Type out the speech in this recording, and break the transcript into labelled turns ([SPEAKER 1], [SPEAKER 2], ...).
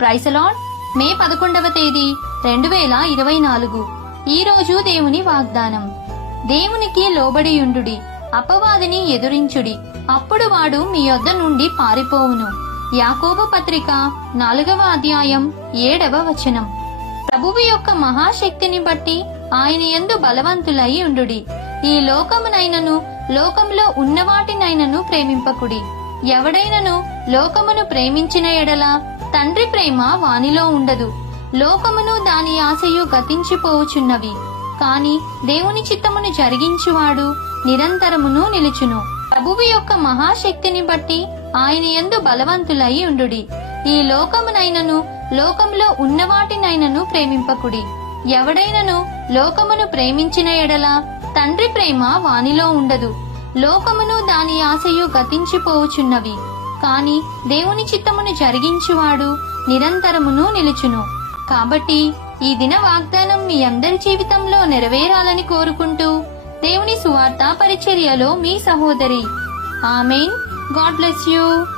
[SPEAKER 1] ప్రైసలాన్ మే పదకొండవ తేదీ రెండు వేల ఇరవై నాలుగు. ఈ రోజు దేవుని వాగ్దానం. దేవునికి లోబడియుండుడి అపవాదిని ఎదురించుడి. అప్పుడు వాడు మీ యొద్ద నుండి పారిపోవును. యాకోబు పత్రిక నాలుగవ అధ్యాయం ఏడవ వచనం. ప్రభువు యొక్క మహాశక్తిని బట్టి ఆయన ఎందు బలవంతులై ఉండుడి. ఈ లోకమునైనను లోకంలో ఉన్నవాటినైనను ప్రేమింపకుడి. ఎవడైనను లోకమును ప్రేమించిన ఎడల తండ్రి ప్రేమ వానిలో ఉండదు. లోకమును దాని ఆశయు గతించిపోవుచున్నవి కాని దేవుని చిత్తమును జరిగించువాడు నిరంతరమును నిలుచును. ప్రభువు యొక్క మహాశక్తిని బట్టి ఆయన యందు బలవంతులై ఉండుడి. ఈ లోకమునైనను లోకంలో ఉన్నవాటినైనను ప్రేమింపకుడి. ఎవడైనను లోకమును ప్రేమించిన ఎడల తండ్రి ప్రేమ వానిలో ఉండదు. లోకమును దాని ఆశయు గతించిపోవుచున్నవి కాని దేవుని చిత్తమును జరిగించువాడు నిరంతరమును నిలుచును. కాబట్టి ఈ దిన వాగ్దానం మీ అందరి జీవితంలో నెరవేరాలని కోరుకుంటూ దేవుని సువార్త పరిచర్యలో మీ సహోదరి. ఆమెన్. God bless you.